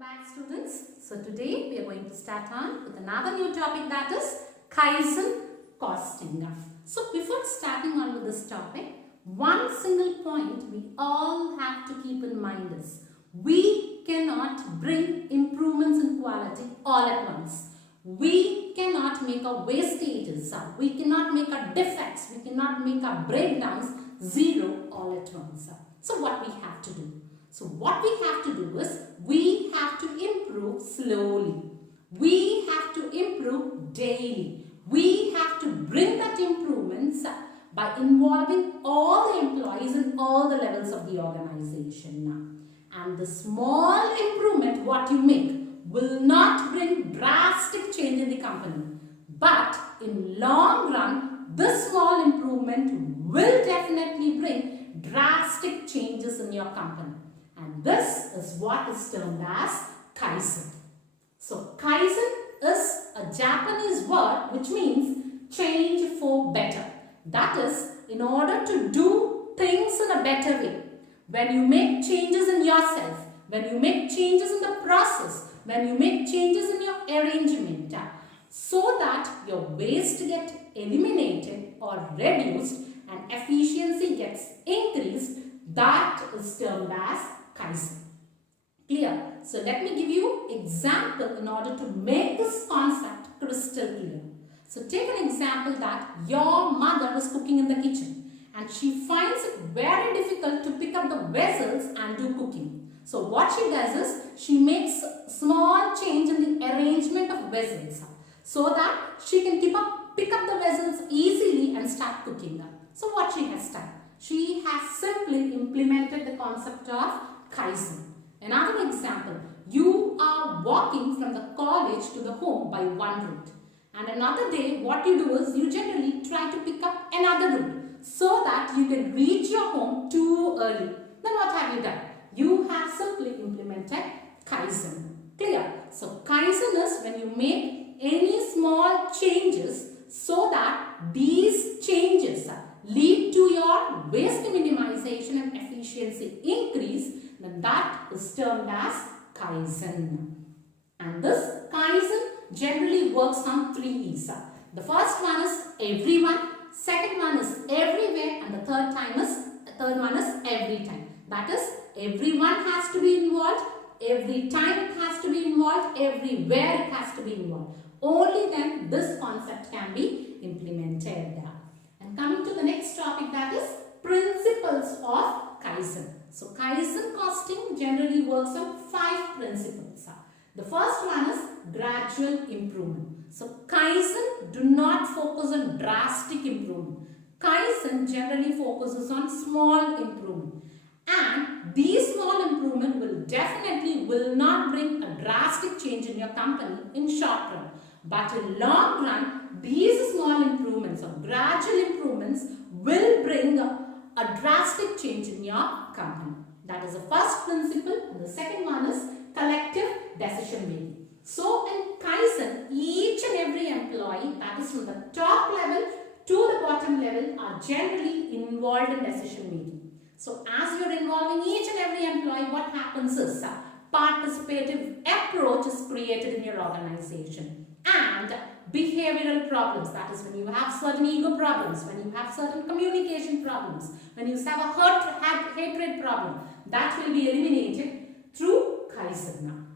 back, students. So today we are going to start on with another new topic, that is Kaizen Costing. So before starting on with this topic, one single point we all have to keep in mind is we cannot bring improvements in quality all at once. We cannot make our wastages, we cannot make our defects, we cannot make our breakdowns zero all at once. So what we have to do? So what we have to do is we have to improve slowly. We have to improve daily. We have to bring that improvements by involving all the employees in all the levels of the organization. And the small improvement what you make will not bring drastic change in the company. But in long run, this small improvement will definitely bring drastic changes in your company. And this is what is termed as Kaizen. So Kaizen is a Japanese word which means change for better. That is, in order to do things in a better way. When you make changes in yourself, when you make changes in the process, when you make changes in your arrangement, so that your waste gets eliminated or reduced and efficiency gets increased, that is termed as Kaizen. Clear? So let me give you example in order to make this concept crystal clear. So take an example that your mother is cooking in the kitchen and she finds it very difficult to pick up the vessels and do cooking. So what she does is she makes small change in the arrangement of vessels so that she can pick up the vessels easily and start cooking them. So what she has done? She has simply implemented the concept of Kaizen. Another example, you are walking from the college to the home by one route. And another day, what you do is you generally try to pick up another route so that you can reach your home too early. Then what have you done? You have simply implemented Kaizen. Clear? So Kaizen is when you make any small changes so that these changes lead to your waste minimization and efficiency increase, then that is termed as Kaizen. And this Kaizen generally works on 3 E's. The first one is everyone, second one is everywhere, and the third one is every time. That is, everyone has to be involved, every time it has to be involved, everywhere it has to be involved. Only then this concept can be implemented. And coming to the next topic, that is principles of Kaizen. So Kaizen costing generally works on 5 principles. The first one is gradual improvement. So Kaizen do not focus on drastic improvement. Kaizen generally focuses on small improvement. And these small improvement will not bring a drastic change in your company in short run. But in long run, these small improvements or gradual improvements will bring a drastic change in your company. That is the first principle. And the second one is collective decision making. So in Kaizen, each and every employee, that is from the top level to the bottom level, are generally involved in decision making. So as you are involving each and every employee, what happens is participative approach is created in your organization. And behavioral problems, that is when you have certain ego problems, when you have certain communication problems, when you have a hatred problem, that will be eliminated through Kaizen.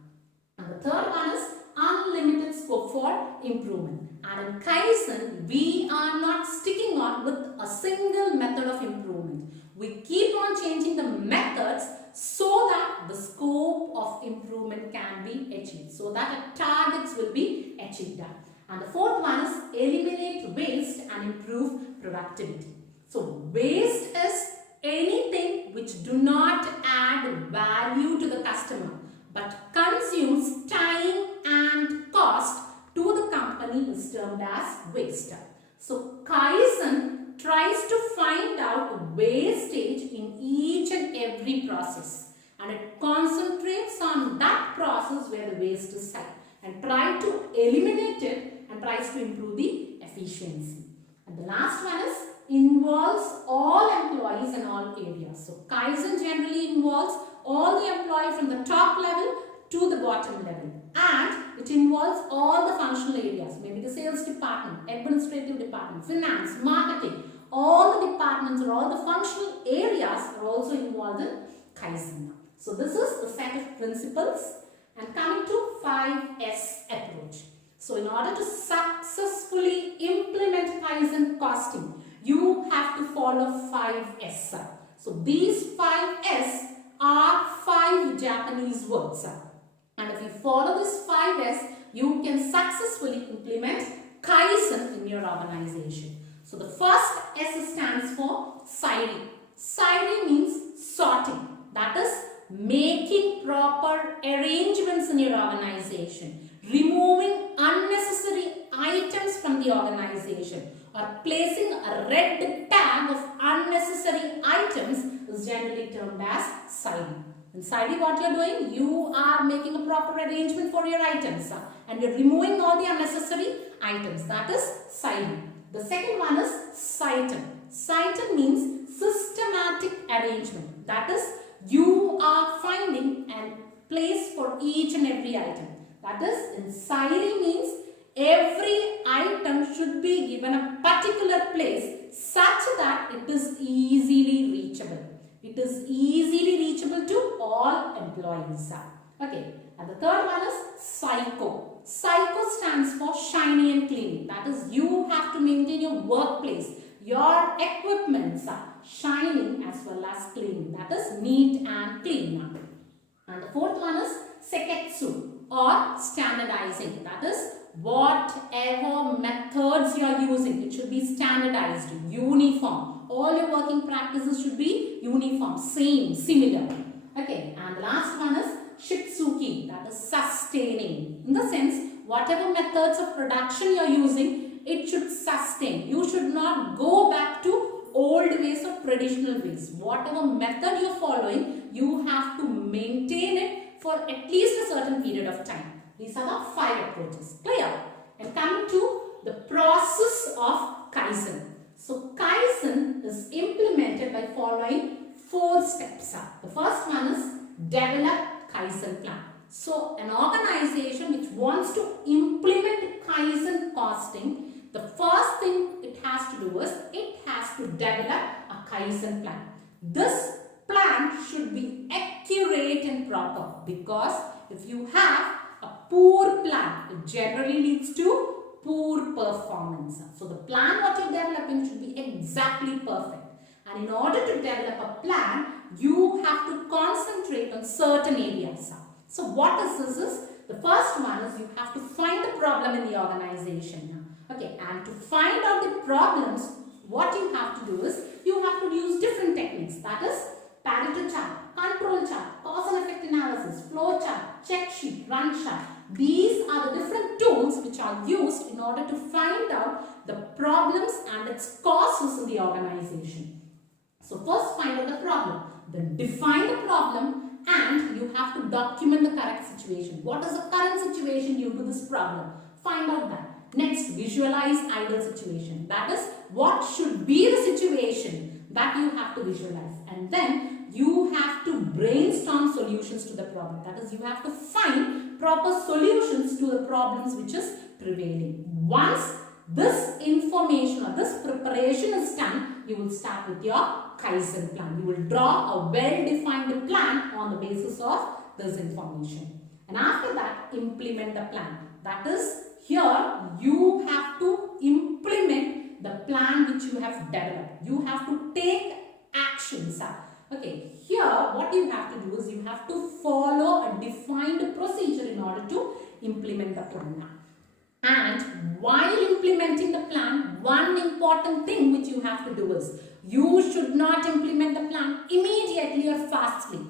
And the third one is unlimited scope for improvement. And in Kaizen, we are not sticking on with a single method of improvement. We keep on changing the methods so that the scope of improvement can be achieved, so that targets will be achieved. And the fourth one is eliminate waste and improve productivity. So waste is anything which do not add value to the customer but consumes time and cost to the company is termed as waste. So Kaizen tries to find out wastage in each and every process, and it concentrates on that process where the waste is high and try to eliminate it and tries to improve the efficiency. And the last one is involves all employees in all areas. So Kaizen generally involves all the employees from the top level to the bottom level, and it involves all the functional areas, maybe the sales department, administrative department, finance, marketing. All the departments or all the functional areas are also involved in Kaizen. So this is the set of principles, and coming to 5S approach. So in order to successfully implement Kaizen costing, you have to follow 5S. So these 5S are 5 Japanese words. And if you follow this 5S, you can successfully implement Kaizen in your organization. So the first S stands for Sairi. Sairi means sorting. That is making proper arrangements in your organization. Removing unnecessary items from the organization, or placing a red tag of unnecessary items is generally termed as Sairi. In Sairi, what you are doing? You are making a proper arrangement for your items and you are removing all the unnecessary items. That is Sairi. The second one is Saiten. Saiten means systematic arrangement. That is, you are finding a place for each and every item. That is, in Sairi means every item should be given a particular place such that it is easily reachable. It is easily reachable to all employees. Okay, and the third one is Psycho. Psycho stands for shiny and clean. That is, you have to maintain your workplace, your equipments shining as well as clean. That is neat and clean. And the fourth one is Seketsu, or standardizing. That is, whatever methods you are using, it should be standardized, uniform. All your working practices should be uniform, same, similar. Okay, and the last one is Shitsuki, that is sustaining. In the sense, whatever methods of production you are using, it should sustain. You should not go back to old ways or traditional ways. Whatever method you are following, you have to maintain it for at least a certain period of time. These are the 5 approaches. Clear? And coming to the process of Kaizen. So Kaizen is implemented by following 4 steps. The first one is develop Kaizen plan. So an organization which wants to implement Kaizen costing, the first thing it has to do is it has to develop a Kaizen plan. This plan should be accurate and proper, because if you have a poor plan, it generally leads to poor performance. So the plan what you're developing should be exactly perfect. And in order to develop a plan, you have to concentrate on certain areas. So what is this? The first one is you have to find the problem in the organization. Okay, and to find out the problems, what you have to do is you have to use different techniques. That is Pareto chart, control chart, cause and effect analysis, flow chart, check sheet, run chart. These are the different tools which are used in order to find out the problems and its causes in the organization. So first find out the problem, then define the problem, and you have to document the correct situation. What is the current situation due to this problem? Find out that. Next, visualize ideal situation. That is, what should be the situation that you have to visualize. And then you have to brainstorm solutions to the problem. That is, you have to find proper solutions to the problems which is prevailing. Once this information or this preparation is done, you will start with your Kaizen plan. You will draw a well-defined plan on the basis of this information. And after that, implement the plan. That is, here you have to implement the plan which you have developed. You have to take actions. Okay, here what you have to do is you have to follow a defined procedure in order to implement the plan. And while implementing the plan, one important thing which you have to do is you should not implement the plan immediately or fastly.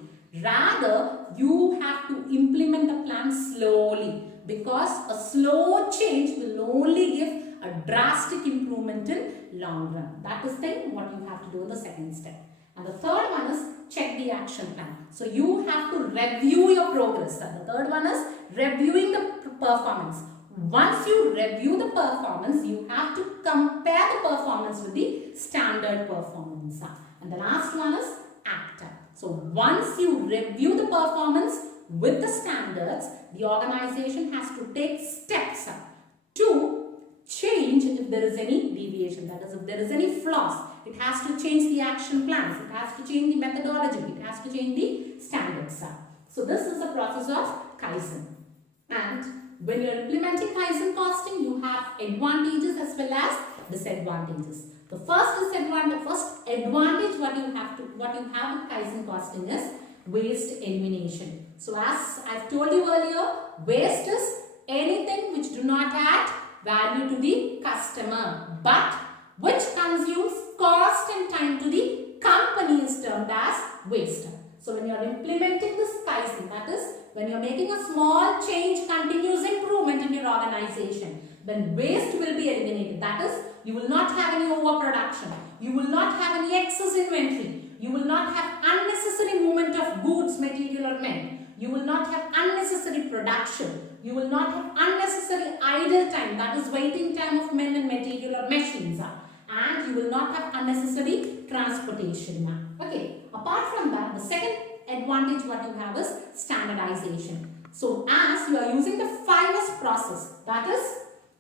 Rather, you have to implement the plan slowly, because a slow change will only give a drastic improvement in long run. That is then what you have to do in the second step. And the third one is check the action plan. So you have to review your progress. And the third one is reviewing the performance. Once you review the performance, you have to compare the performance with the standard performance. And the last one is act. So once you review the performance with the standards, the organization has to take steps to change if there is any deviation, that is if there is any flaws. It has to change the action plans, it has to change the methodology, it has to change the standards. So this is the process of Kaizen. And when you are implementing Kaizen costing, you have advantages as well as disadvantages. The first advantage what you have in Kaizen costing is waste elimination. So as I've told you earlier, waste is anything which do not add value to the customer but which consumes cost and time to the company is termed as waste. So when you are implementing this Kaizen, that is when you are making a small change, continuous improvement in your organization, then waste will be eliminated. That is, you will not have any overproduction, you will not have any excess inventory, you will not have unnecessary movement of goods, material or men, you will not have unnecessary production, you will not have unnecessary idle time, that is waiting time of men and material or machines, and you will not have unnecessary transportation. Okay, apart from that, the second advantage what you have is standardization. So as you are using the 5S process, that is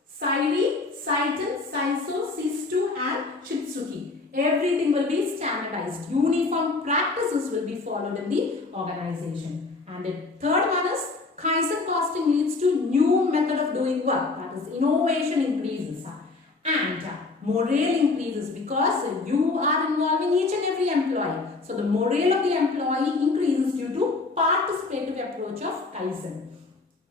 Sairi, Saiten, Saiso, Sistu and Shitsuki. Everything will be standardized. Uniform practices will be followed in the organization. And the third one is Kaizen costing leads to new method of doing work. That is innovation increases and morale increases because you are involving each and every employee. So the morale of the employee increases due to participative approach of Kaizen.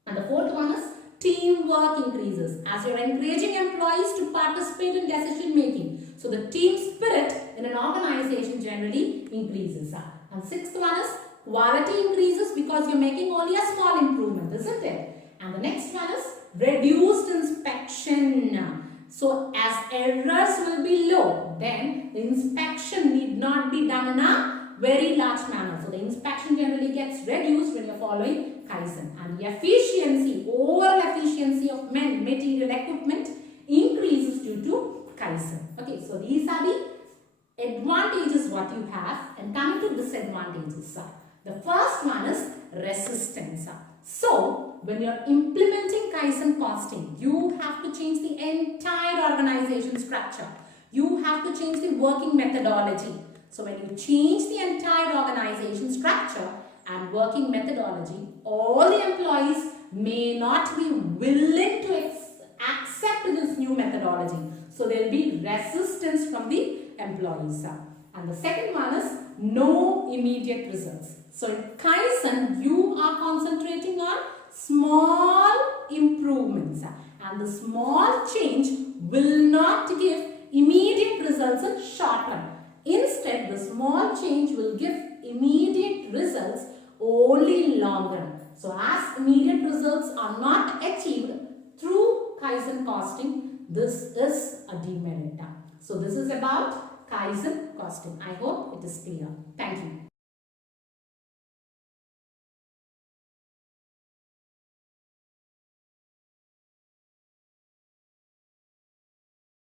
And the fourth one is teamwork increases as you are encouraging employees to participate in decision making. So the team spirit in an organization generally increases. And sixth one is quality increases because you are making only a small improvement, isn't it? And the next one is reduced inspection. So as errors will be low, then the inspection need not be done in a very large manner. So the inspection generally gets reduced when you are following Kaizen. And the efficiency, overall efficiency of men, material, equipment increases due to Kaizen. Okay, so these are the advantages what you have, and coming to disadvantages. The first one is resistance. So when you are implementing Kaizen costing, you have to change the entire organization structure. You have to change the working methodology. So when you change the entire organization structure and working methodology, all the employees may not be willing to accept this new methodology. So there will be resistance from the employees. And the second one is no immediate results. So in Kaizen, you are concentrating on small improvements, and the small change will not give immediate results in short run. Instead, the small change will give immediate results only in long run. So as immediate results are not achieved through Kaizen costing, this is a demerit. So this is about Kaizen costing. I hope it is clear. Thank you.